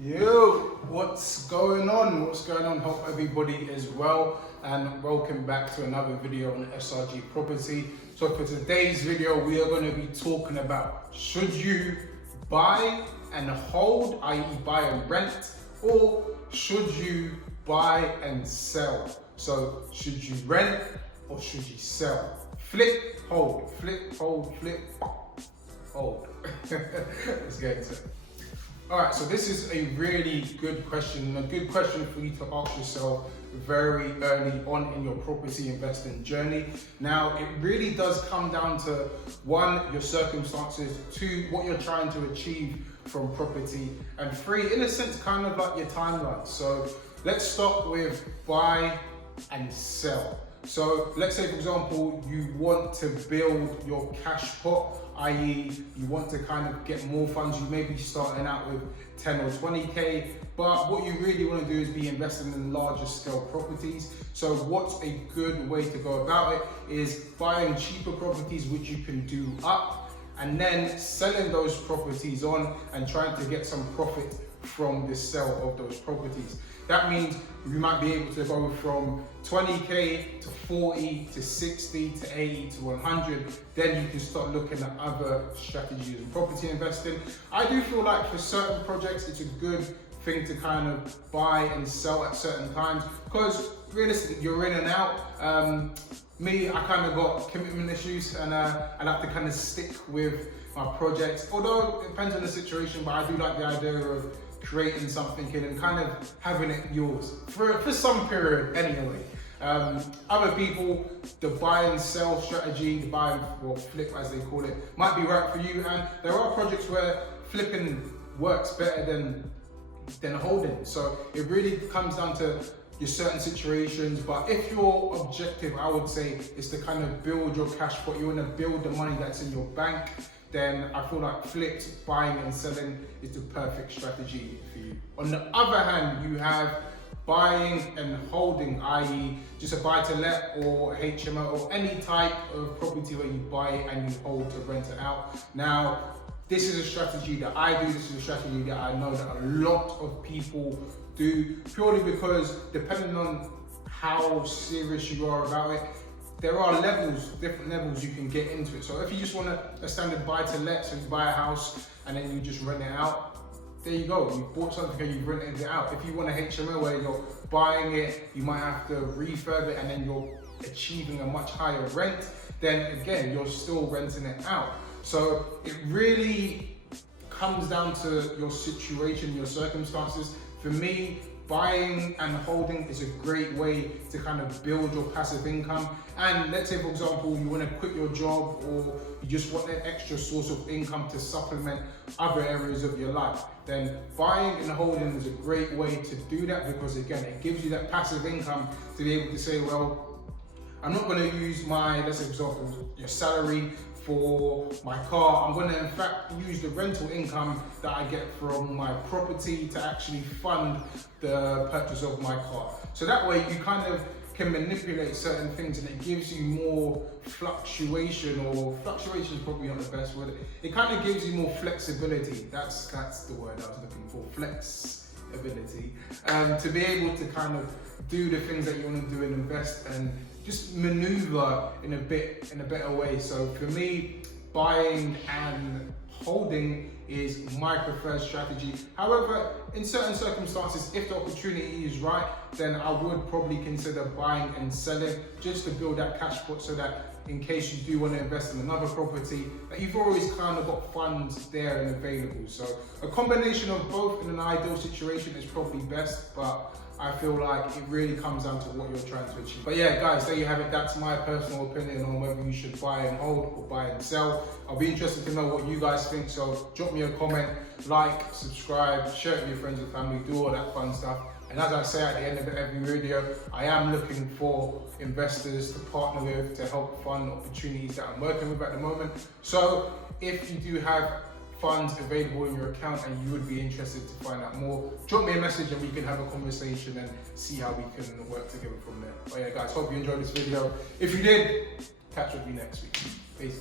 Yo, what's going on? What's going on? Hope everybody is well, and welcome back to another video on SRG property. So for today's video, we are going to be talking about, should you buy and hold, i.e. buy and rent, or should you buy and sell? So should you rent or should you sell? Flip, hold, flip, hold, flip, hold. Let's get into it. Alright, so this is a really good question, and a good question for you to ask yourself very early on in your property investing journey. Now, it really does come down to one, your circumstances, two, what you're trying to achieve from property, and three, in a sense, kind of like your timeline. So let's start with buy and sell. So let's say, for example, you want to build your cash pot, i.e. you want to kind of get more funds. You may be starting out with 10 or 20K, but what you really want to do is be investing in larger scale properties. So what's a good way to go about it is buying cheaper properties which you can do up, and then selling those properties on and trying to get some profit from the sale of those properties. That means you might be able to go from 20K to 40 to 60 to 80 to 100. Then you can start looking at other strategies in property investing. I do feel like for certain projects, it's a good thing to kind of buy and sell at certain times, because realistically, you're in and out. Me, I kind of got commitment issues, and I like to kind of stick with my projects. Although it depends on the situation, but I do like the idea of creating something and kind of having it yours for some period anyway. Other people, the buy and sell strategy, the buy and or flip as they call it, might be right for you, and there are projects where flipping works better than holding. So it really comes down to your certain situations, but if your objective, I would say, is to kind of build your cash pot, you want to build the money that's in your bank, then I feel like flips, buying and selling is the perfect strategy for you. On the other hand, you have buying and holding, i.e. just a buy to let or HMO or any type of property where you buy it and you hold to rent it out. Now, this is a strategy that I do, this is a strategy that I know that a lot of people do, purely because depending on how serious you are about it, there are levels, different levels you can get into it. So if you just want a standard buy to let, so you buy a house and then you just rent it out, there you go, you bought something and you rented it out. If you want a HMO where you're buying it, you might have to refurb it and then you're achieving a much higher rent, then again, you're still renting it out. So it really comes down to your situation, your circumstances. For me, buying and holding is a great way to kind of build your passive income. And let's say, for example, you want to quit your job, or you just want an extra source of income to supplement other areas of your life, then buying and holding is a great way to do that, because again, it gives you that passive income to be able to say, well, I'm not going to use my, let's say, for example, your salary for my car. I'm going to in fact use the rental income that I get from my property to actually fund the purchase of my car. So that way you kind of can manipulate certain things, and it gives you more fluctuation, or fluctuation is probably not the best word. It kind of gives you more flexibility. That's the word I was looking for, flexibility. To be able to kind of do the things that you want to do and invest and just maneuver in a better way. So for me, buying and holding is my preferred strategy. However, in certain circumstances, if the opportunity is right, then I would probably consider buying and selling, just to build that cash pot, so that in case you do want to invest in another property, that you've always kind of got funds there and available. So a combination of both in an ideal situation is probably best, but I feel like it really comes down to what you're trying to achieve. But yeah, guys, there you have it. That's my personal opinion on whether you should buy and hold or buy and sell. I'll be interested to know what you guys think, so drop me a comment, like, subscribe, share it with your friends and family, do all that fun stuff. And as I say at the end of every video, I am looking for investors to partner with to help fund opportunities that I'm working with at the moment. So if you do have funds available in your account and you would be interested to find out more, drop me a message and we can have a conversation and see how we can work together from there. But yeah, guys, hope you enjoyed this video. If you did, catch up with me next week. Peace.